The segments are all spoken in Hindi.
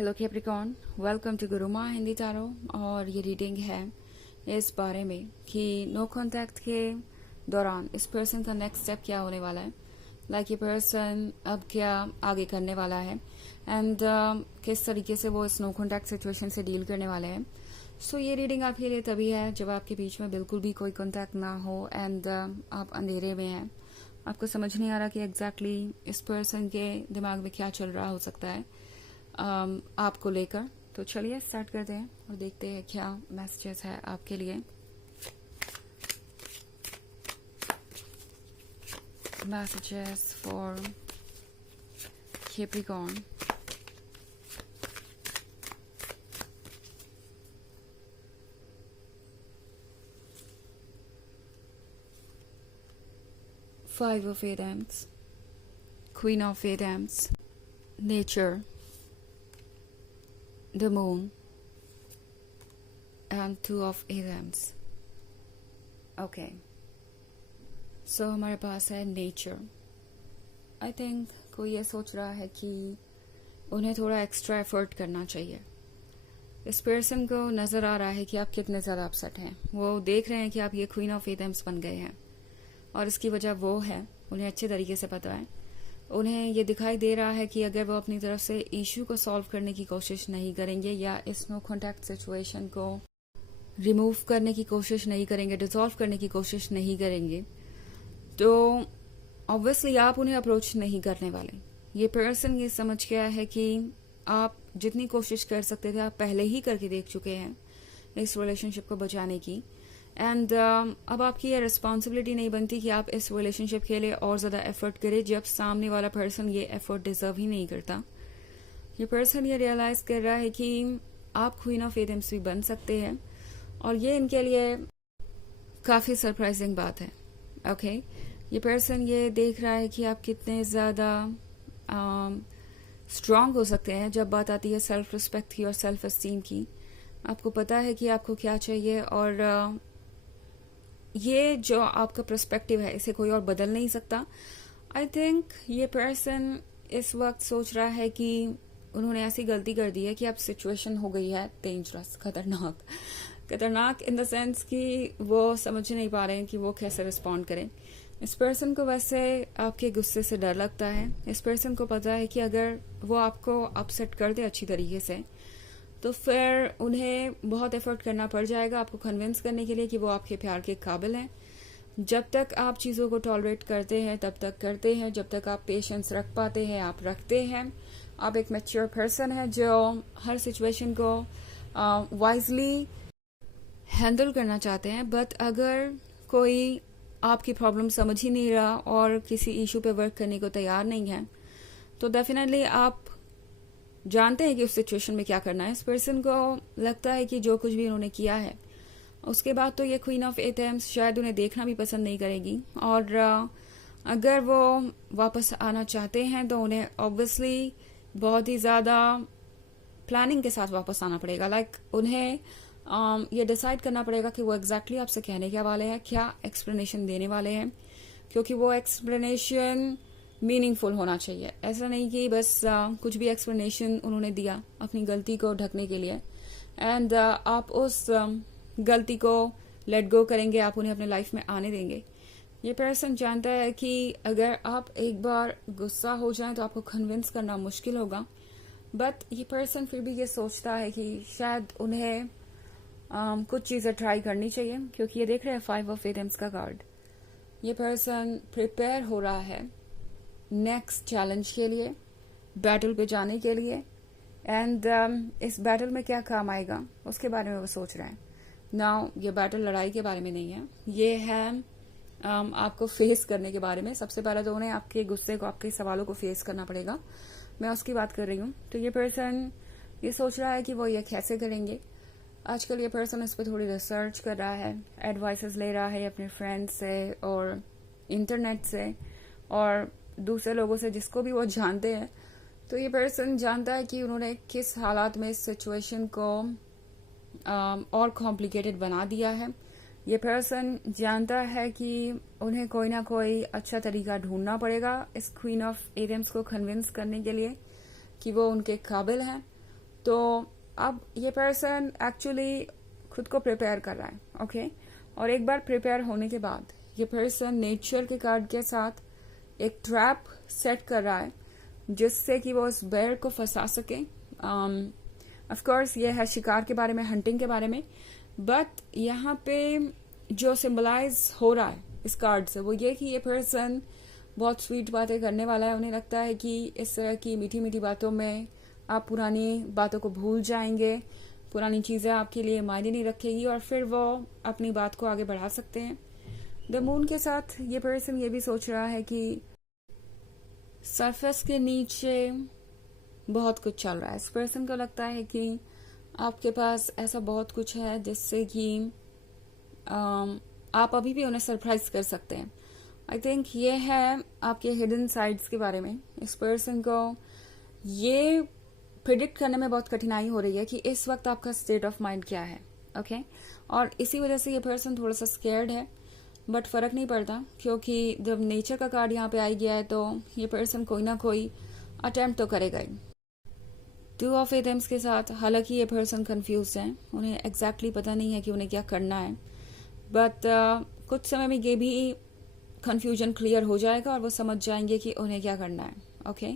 Hello Capricorn, welcome to Guruma Hindi tarot. और ये रीडिंग है इस बारे में कि नो कांटेक्ट के दौरान इस पर्सन का नेक्स्ट स्टेप क्या होने वाला है। लाइक ये पर्सन अब क्या आगे करने वाला है एंड किस तरीके से वो इस नो कांटेक्ट सिचुएशन से डील करने वाले हैं। सो ये रीडिंग आपके लिए तभी है जब आपके बीच में बिल्कुल भी कोई कांटेक्ट ना हो एंड आप अंधेरे में हैं, आपको समझ नहीं आ रहा कि एग्जैक्टली इस पर्सन के दिमाग में क्या चल रहा हो सकता है आपको लेकर। तो चलिए स्टार्ट करते हैं और देखते हैं क्या मैसेजेस है आपके लिए। Messages for Capricorn. Five of Wands, Queen of Wands, Nature, the Moon, and Two of Wands. Okay. So हमारे पास है नेचर। आई थिंक कोई ये सोच रहा है कि उन्हें थोड़ा एक्स्ट्रा एफर्ट करना चाहिए। इस पर्सन को नजर आ रहा है कि आप कितने ज्यादा अपसेट हैं। वो देख रहे हैं कि आप ये क्वीन ऑफ एथम्स बन गए हैं और इसकी वजह वो है, उन्हें अच्छे तरीके से पता है। उन्हें ये दिखाई दे रहा है कि अगर वो अपनी तरफ से इश्यू को सॉल्व करने की कोशिश नहीं करेंगे या इस नो कॉन्टैक्ट सिचुएशन को रिमूव करने की कोशिश नहीं करेंगे, डिसॉल्व करने की कोशिश नहीं करेंगे, तो ऑब्वियसली आप उन्हें अप्रोच नहीं करने वाले। ये पर्सन ये समझ गया है कि आप जितनी कोशिश कर सकते थे आप पहले ही करके देख चुके हैं इस रिलेशनशिप को बचाने की। एंड अब आपकी ये रिस्पॉन्सिबिलिटी नहीं बनती कि आप इस रिलेशनशिप के लिए और ज्यादा एफर्ट करें जब सामने वाला पर्सन ये एफर्ट डिजर्व ही नहीं करता। ये पर्सन ये रियलाइज कर रहा है कि आप क्वीन ऑफ एथम्स भी बन सकते हैं और ये इनके लिए काफी सरप्राइजिंग बात है। ओके ये पर्सन ये देख रहा है कि आप कितने ज्यादा स्ट्रांग हो सकते हैं जब बात आती है सेल्फ रिस्पेक्ट की और सेल्फ एस्टीम की। आपको पता है कि आपको क्या चाहिए और ये जो आपका पर्सपेक्टिव है इसे कोई और बदल नहीं सकता। आई थिंक ये पर्सन इस वक्त सोच रहा है कि उन्होंने ऐसी गलती कर दी है कि अब सिचुएशन हो गई है डेंजरस, खतरनाक इन द सेंस कि वो समझ नहीं पा रहे हैं कि वो कैसे रिस्पॉन्ड करें। इस पर्सन को वैसे आपके गुस्से से डर लगता है। इस पर्सन को पता है कि अगर वो आपको अपसेट कर दे अच्छी तरीके से तो फिर उन्हें बहुत एफर्ट करना पड़ जाएगा आपको कन्विंस करने के लिए कि वो आपके प्यार के काबिल हैं। जब तक आप चीज़ों को टॉलरेट करते हैं तब तक करते हैं, जब तक आप पेशेंस रख पाते हैं आप रखते हैं। आप एक मैच्योर पर्सन है जो हर सिचुएशन को वाइजली हैंडल करना चाहते हैं। बट अगर कोई आपकी प्रॉब्लम समझ ही नहीं रहा और किसी इशू पे वर्क करने को तैयार नहीं है तो डेफिनेटली आप जानते हैं कि उस सिचुएशन में क्या करना है। इस पर्सन को लगता है कि जो कुछ भी उन्होंने किया है उसके बाद तो ये क्वीन ऑफ एथम्स शायद उन्हें देखना भी पसंद नहीं करेगी और अगर वो वापस आना चाहते हैं तो उन्हें ऑब्वियसली बहुत ही ज्यादा प्लानिंग के साथ वापस आना पड़ेगा। लाइक उन्हें ये डिसाइड करना पड़ेगा कि वो एग्जैक्टली आपसे कहने क्या वाले हैं, क्या एक्सप्लेनेशन देने वाले हैं, क्योंकि वो एक्सप्लेनेशन मीनिंगफुल होना चाहिए। ऐसा नहीं कि बस कुछ भी एक्सप्लेनेशन उन्होंने दिया अपनी गलती को ढकने के लिए एंड आप उस गलती को लेट गो करेंगे, आप उन्हें अपने लाइफ में आने देंगे। ये पर्सन जानता है कि अगर आप एक बार गुस्सा हो जाएं तो आपको कन्विंस करना मुश्किल होगा। बट ये पर्सन फिर भी ये सोचता है कि शायद उन्हें कुछ चीजें ट्राई करनी चाहिए क्योंकि ये देख रहे हैं 5 ऑफ एथम्स का कार्ड। ये पर्सन प्रिपेयर हो रहा है नेक्स्ट चैलेंज के लिए, बैटल पे जाने के लिए एंड इस बैटल में क्या काम आएगा उसके बारे में वो सोच रहे हैं। नाउ ये बैटल लड़ाई के बारे में नहीं है, ये है आपको फेस करने के बारे में। सबसे पहले तो उन्हें आपके गुस्से को, आपके सवालों को फेस करना पड़ेगा, मैं उसकी बात कर रही हूँ। तो ये पर्सन ये सोच रहा है कि वो ये कैसे करेंगे। आजकल ये पर्सन इस पर थोड़ी रिसर्च कर रहा है, एडवाइसेस ले रहा है अपने फ्रेंड्स से और इंटरनेट से और दूसरे लोगों से जिसको भी वो जानते हैं। तो ये पर्सन जानता है कि उन्होंने किस हालात में इस सिचुएशन को और कॉम्प्लिकेटेड बना दिया है। ये पर्सन जानता है कि उन्हें कोई ना कोई अच्छा तरीका ढूंढना पड़ेगा इस क्वीन ऑफ एथम्स को कन्विंस करने के लिए कि वो उनके काबिल हैं तो अब ये पर्सन एक्चुअली खुद को प्रिपेयर कर रहा है, ओके। और एक बार प्रिपेयर होने के बाद ये पर्सन नेचर के कार्ड के साथ एक ट्रैप सेट कर रहा है जिससे कि वो उस बेयर को फंसा सके। ऑफ कोर्स ये है शिकार के बारे में, हंटिंग के बारे में, बट यहाँ पे जो सिंबलाइज हो रहा है इस कार्ड से वो ये कि ये पर्सन बहुत स्वीट बातें करने वाला है। उन्हें लगता है कि इस तरह की मीठी मीठी बातों में आप पुरानी बातों को भूल जाएंगे, पुरानी चीजें आपके लिए मायने नहीं रखेगी और फिर वो अपनी बात को आगे बढ़ा सकते हैं। द मून के साथ ये पर्सन ये भी सोच रहा है कि सरफेस के नीचे बहुत कुछ चल रहा है। इस पर्सन को लगता है कि आपके पास ऐसा बहुत कुछ है जिससे कि आप अभी भी उन्हें सरप्राइज कर सकते हैं। आई थिंक ये है आपके हिडन साइड्स के बारे में। इस पर्सन को ये प्रिडिक्ट करने में बहुत कठिनाई हो रही है कि इस वक्त आपका स्टेट ऑफ माइंड क्या है, ओके। और इसी वजह से ये पर्सन थोड़ा सा स्केर्ड है, बट फर्क नहीं पड़ता क्योंकि जब नेचर का कार्ड यहाँ पे आ गया है तो ये पर्सन कोई ना कोई अटेम्प्ट तो करेगा ही। टू ऑफ एथम्स के साथ हालांकि ये पर्सन कंफ्यूज है, उन्हें एग्जैक्टली पता नहीं है कि उन्हें क्या करना है, बट कुछ समय में ये भी कंफ्यूजन क्लियर हो जाएगा और वो समझ जाएंगे कि उन्हें क्या करना है, ओके।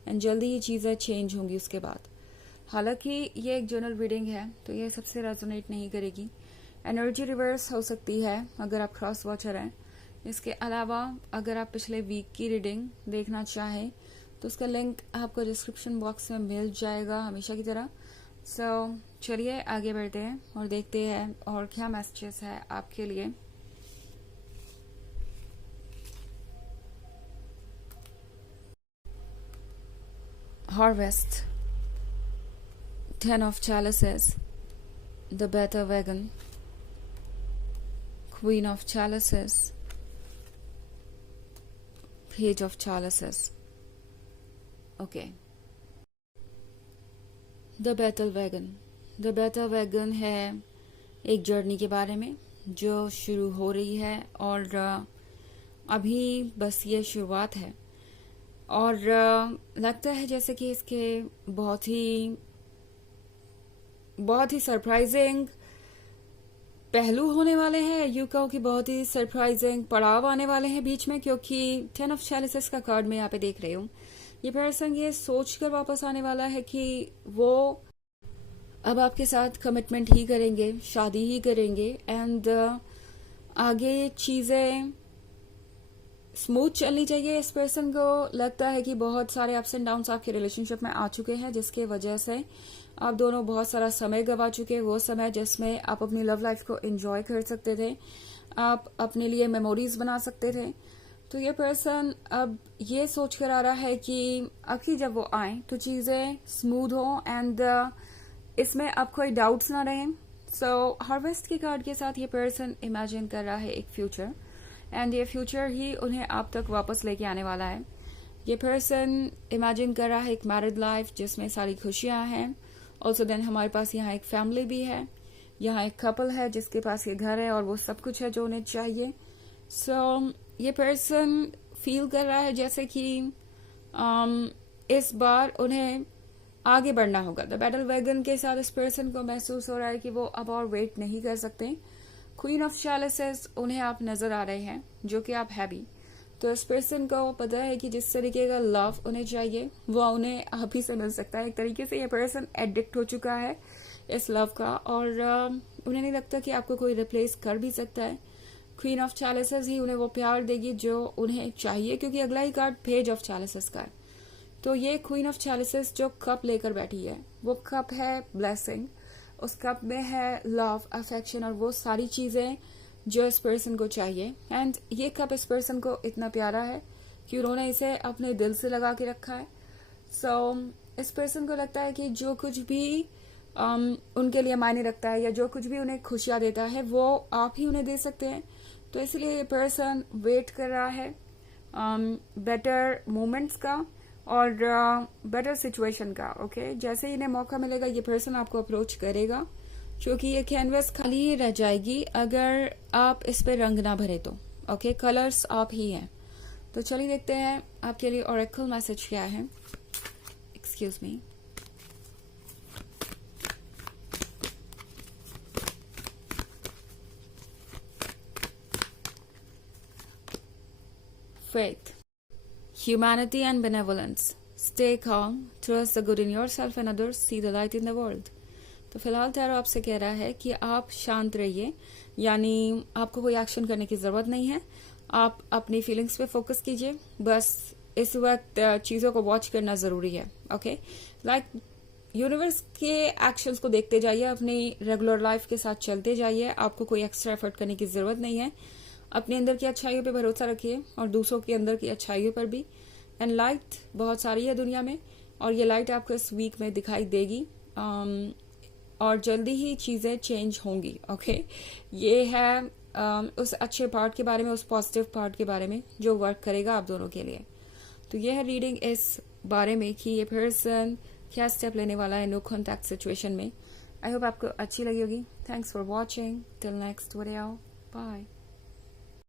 एंड जल्दी ही चीज़ें चेंज होंगी उसके बाद। हालांकि ये एक जनरल रीडिंग है तो ये सबसे रेजोनेट नहीं करेगी। एनर्जी रिवर्स हो सकती है अगर आप क्रॉस वॉचर हैं। इसके अलावा अगर आप पिछले वीक की रीडिंग देखना चाहें तो उसका लिंक आपको डिस्क्रिप्शन बॉक्स में मिल जाएगा हमेशा की तरह। सो चलिए आगे बढ़ते हैं और देखते हैं और क्या मैसेजेस है आपके लिए। Harvest, 10 of Chalices, the Better Wagon, Queen of Chalices, Page of Chalices. Okay. The Better Wagon. The Better Wagon है एक जर्नी के बारे में जो शुरू हो रही है और अभी बस ये शुरुआत है और लगता है जैसे कि इसके बहुत ही सरप्राइजिंग पहलू होने वाले हैं। यू कहो कि बहुत ही सरप्राइजिंग पड़ाव आने वाले हैं बीच में, क्योंकि 10 ऑफ चैलिसेस का कार्ड मैं यहाँ पे देख रही हूँ। ये पर्सन ये सोचकर वापस आने वाला है कि वो अब आपके साथ कमिटमेंट ही करेंगे, शादी ही करेंगे एंड आगे चीजें स्मूथ चलनी चाहिए। इस पर्सन को लगता है कि बहुत सारे अप्स एंड डाउन्स आपके रिलेशनशिप में आ चुके हैं जिसके वजह से आप दोनों बहुत सारा समय गवा चुके हैं। वो समय जिसमें आप अपनी लव लाइफ को एंजॉय कर सकते थे, आप अपने लिए मेमोरीज बना सकते थे। तो ये पर्सन अब ये सोच कर आ रहा है कि अभी जब वो आए तो चीजें स्मूथ हो एंड इसमें अब कोई डाउट्स ना रहे। सो हार्वेस्ट के कार्ड के साथ ये पर्सन इमेजिन कर रहा है एक फ्यूचर एंड ये फ्यूचर ही उन्हें आप तक वापस लेके आने वाला है। ये पर्सन इमेजिन कर रहा है एक मैरिड लाइफ जिसमें सारी खुशियां हैं। ऑल्सो देन हमारे पास यहाँ एक फैमिली भी है, यहाँ एक कपल है जिसके पास ये घर है और वो सब कुछ है जो उन्हें चाहिए। सो ये पर्सन फील कर रहा है जैसे कि इस बार उन्हें आगे बढ़ना होगा। द बैटल वैगन के साथ इस पर्सन को महसूस हो रहा है कि वो अब और वेट नहीं कर सकते। क्वीन ऑफ चैलिसेस उन्हें आप नजर आ रहे हैं जो कि आप है भी। तो इस पर्सन को पता है कि जिस तरीके का लव उन्हें चाहिए वो उन्हें आप ही से मिल सकता है। एक तरीके से ये पर्सन एडिक्ट हो चुका है इस लव का और उन्हें नहीं लगता कि आपको कोई रिप्लेस कर भी सकता है। क्वीन ऑफ चैलिसेस ही उन्हें वो प्यार देगी जो उन्हें चाहिए, क्योंकि अगला ही कार्ड पेज ऑफ चैलिसेस का है। तो ये क्वीन ऑफ चैलिसेस जो कप लेकर बैठी है वो कप है ब्लेसिंग। उस कप में है लव, अफेक्शन और वो सारी चीजें जो इस पर्सन को चाहिए। एंड ये कप इस पर्सन को इतना प्यारा है कि उन्होंने इसे अपने दिल से लगा के रखा है। सो इस पर्सन को लगता है कि जो कुछ भी उनके लिए मायने रखता है या जो कुछ भी उन्हें खुशियां देता है वो आप ही उन्हें दे सकते हैं। तो इसलिए ये पर्सन वेट कर रहा है बेटर मोमेंट्स का और बेटर सिचुएशन का। ओके, जैसे ही इन्हें मौका मिलेगा ये पर्सन आपको अप्रोच करेगा, क्योंकि ये कैनवस खाली ही रह जाएगी अगर आप इस पे रंग ना भरे तो। ओके, कलर्स आप ही हैं। तो चलिए देखते हैं आपके लिए ऑरेकल मैसेज क्या है। Excuse me. faith, humanity and benevolence. Stay calm, trust the good in yourself and others, see the light in the world. तो फिलहाल टैरो आपसे कह रहा है कि आप शांत रहिए, यानी आपको कोई एक्शन करने की जरूरत नहीं है. आप अपनी फीलिंग्स पे फोकस कीजिए. बस इस वक्त चीजों को वॉच करना जरूरी है. ओके, लाइक यूनिवर्स के एक्शंस को देखते जाइए, अपनी रेगुलर लाइफ के साथ चलते जाइए. आपको कोई एक्स्ट्रा एफर्ट करने की जरूरत नहीं है. अपने अंदर की अच्छाइयों पे भरोसा रखिए और दूसरों के अंदर की अच्छाइयों पर भी. एंड लाइट बहुत सारी है दुनिया में, और ये लाइट आपको इस वीक में दिखाई देगी. और जल्दी ही चीजें चेंज होंगी. ओके, ये है उस अच्छे पार्ट के बारे में, उस पॉजिटिव पार्ट के बारे में जो वर्क करेगा आप दोनों के लिए. तो यह है रीडिंग इस बारे में कि ये पर्सन क्या स्टेप लेने वाला है नो कॉन्टैक्ट सिचुएशन में. आई होप आपको अच्छी लगी होगी. Thanks for watching. Till next video. Bye.